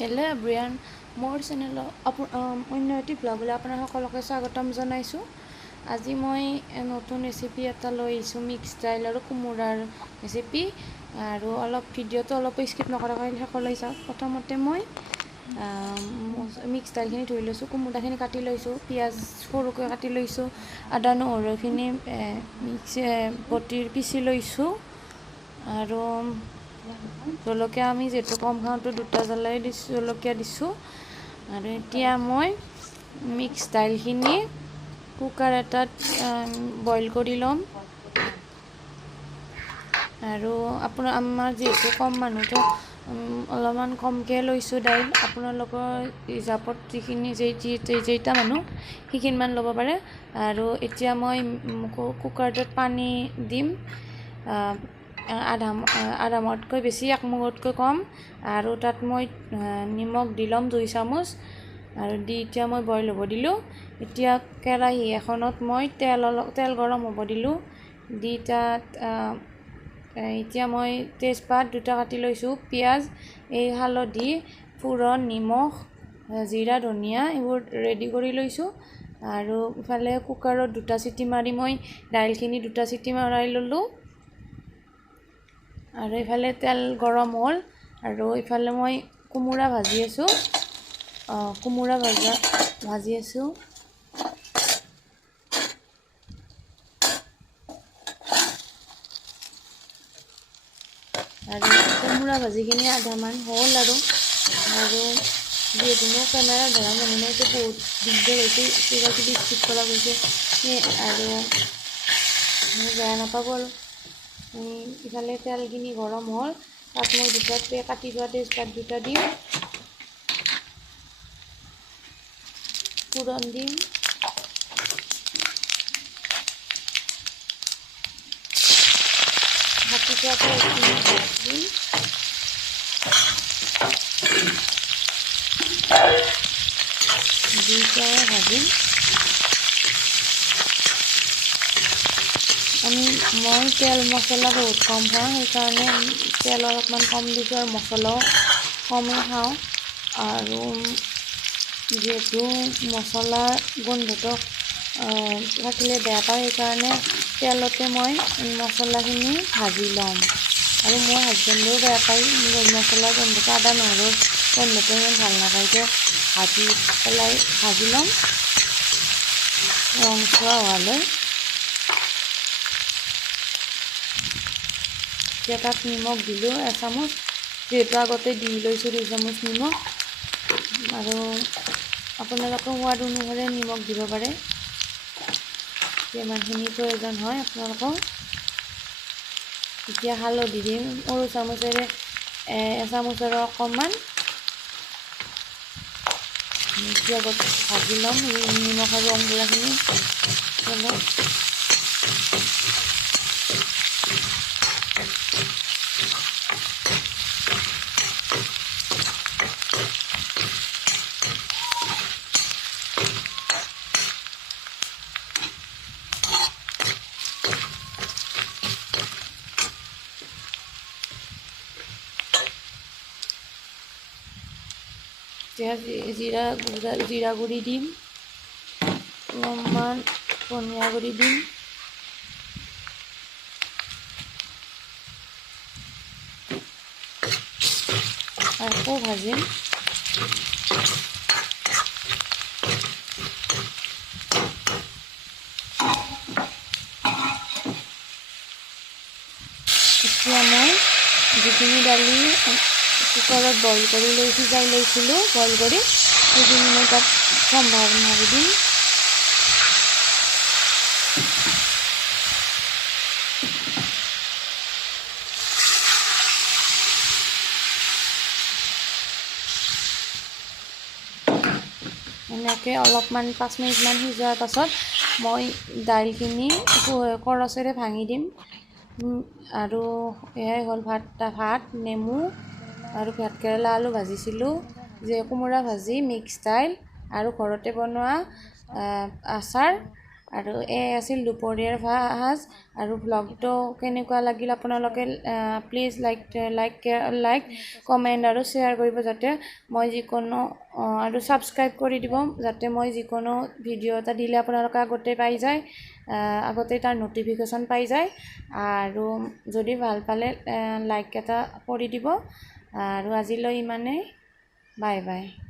Hello' everyone, মোৰ চেনেলত অন্য এটি ব্লগলৈ আপোনাৰ সকলোকে স্বাগতম জনাইছোঁ। আজি মই নতুন ৰেচিপি এটা লৈ আহিছোঁ, মিক্স দাইল আৰু কোমোৰাৰ ৰেচিপি। আৰু ভিডিঅ'টো অলপ স্কিপ নকৰাকৈ শেষলৈ চাওক। প্ৰথমতে মই মিক্স দাইলখিনি ধুই লৈছোঁ, কোমোৰাখিনি কাটি লৈছোঁ, পিঁয়াজ সৰুকৈ কাটি লৈছোঁ, আদা নহৰুখিনি পিচি লৈছোঁ। আৰু জলকীয়া আমি যিহেতু কম খাওঁতো 2টা জলকীয়া দিছোঁ। আৰু এতিয়া মই মিক্স দাইলখিনি কুকাৰ এটাত বইল কৰি ল'ম। আৰু আমাৰ যিহেতু কম মানুহতো অলপমান কমকৈ লৈছোঁ দাইল। আপোনালোকৰ হিচাপত যেইটা মানুহ সেইখিনিমান ল'ব পাৰে। আৰু এতিয়া মই কুকাৰটোত পানী দিম, আধা মগতকৈ বেছি, 1 মগতকৈ কম। আৰু তাত মই নিমখ দি ল'ম 2 চামুচ। আৰু এতিয়া মই বইল হ'ব দিলোঁ। এতিয়া কেৰাহী এখনত মই তেল গৰম হ'ব দিলোঁ। তাত এতিয়া মই তেজপাত 2টা কাটি লৈছোঁ, পিঁয়াজ, হালধি, ফুৰণ, নিমখ, জিৰা, ধনিয়া এইবোৰ ৰেডি কৰি লৈছোঁ। আৰু ইফালে কুকাৰত 2টা চিটি মাৰি মই দাইলখিনি 2টা চিটি মৰাই ল'লোঁ। আৰু ইফালে তেল গৰম হ'ল। আৰু ইফালে মই কোমোৰা ভাজি আছোঁ। আৰু কোমোৰা ভাজিখিনি আধামান হ'ল। আৰু যিহেতু মোৰ কেমেৰা ধৰা মানুহ নাই, বহুত দিগদাৰ হৈছে, কিবা কিবি স্কিপ কৰা গৈছে, আৰু বেয়া নাপাব। আৰু ইফালে তেলখিনি গৰম হ'ল, তাত মই কাটি থোৱা তেজপাত 2টা দিম, ফুৰণ দিম, কাটি থোৱা পিঁয়াজখিনি দিম, ভাজিম। মই তেল মছলা বহুত কম খাওঁ, সেইকাৰণে তেল অলপমান কম দিছোঁ আৰু মছলাও কমেই খাওঁ। আৰু যিহেতু মছলাৰ গোন্ধটো থাকিলে বেয়া পাওঁ, সেইকাৰণে তেলতে মই মছলাখিনি ভাজি ল'ম। আৰু মোৰ হাজবেণ্ডেও বেয়া পায় মছলাৰ গোন্ধটো, আদা নহৰুৰ গোন্ধটো ইমান ভাল নাপায়। ভাজি ল'ম ৰংচোৱা হোৱালৈ। এতিয়া তাত নিমখ দিলোঁ 1 চামুচ, যিহেতু আগতে দি লৈছোঁ 2 চামুচ নিমখ। আৰু আপোনালোকে সোৱাদ অনুসাৰে নিমখ দিব পাৰে, যিমানখিনি প্ৰয়োজন হয় আপোনালোকৰ। এতিয়া হালধি দিম সৰু চামুচেৰে 1 চামুচেৰে অকণমান। এতিয়া ভাজি ল'ম নিমখ আৰু অংগুৰাখিনি তেলত। এতিয়া জিৰা গুড়ি দিম, অলপমান ধনিয়া গুড়ি দিম, আকৌ ভাজিম। এতিয়া মই যিখিনি দালি কুকাৰত সিজাই লৈছিলোঁ, সেইখিনি মই তাত সম্ভাৰ মাৰি দিম। এনেকৈ অলপমান 5 মিনিটমান সিজোৱাৰ পাছত মই দাইলখিনি কৰচেৰে ভাঙি দিম। আৰু এয়াই হ'ল ভাত, নেমু আৰু ভাতকেৰেলা, আলু ভাজিছিলোঁ, কোমোৰা ভাজি, মিক্স দাইল আৰু ঘৰতে বনোৱা আচাৰ আৰু এই আছিল দুপৰীয়াৰ সাজ আৰু ব্লগটো কেনেকুৱা লাগিল আপোনালোকে প্লিজ লাইক কমেণ্ট আৰু শ্বেয়াৰ কৰিব যাতে মই যিকোনো আৰু ছাবস্ক্ৰাইব কৰি দিব যাতে মই যিকোনো ভিডিঅ' এটা দিলে আপোনালোকে আগতে পাই যায় আগতে তাৰ ন'টিফিকেশ্যন পাই যায় আৰু যদি ভাল পালে লাইক এটা কৰি দিব আৰু আজিলৈ ইমানেই বাই বাই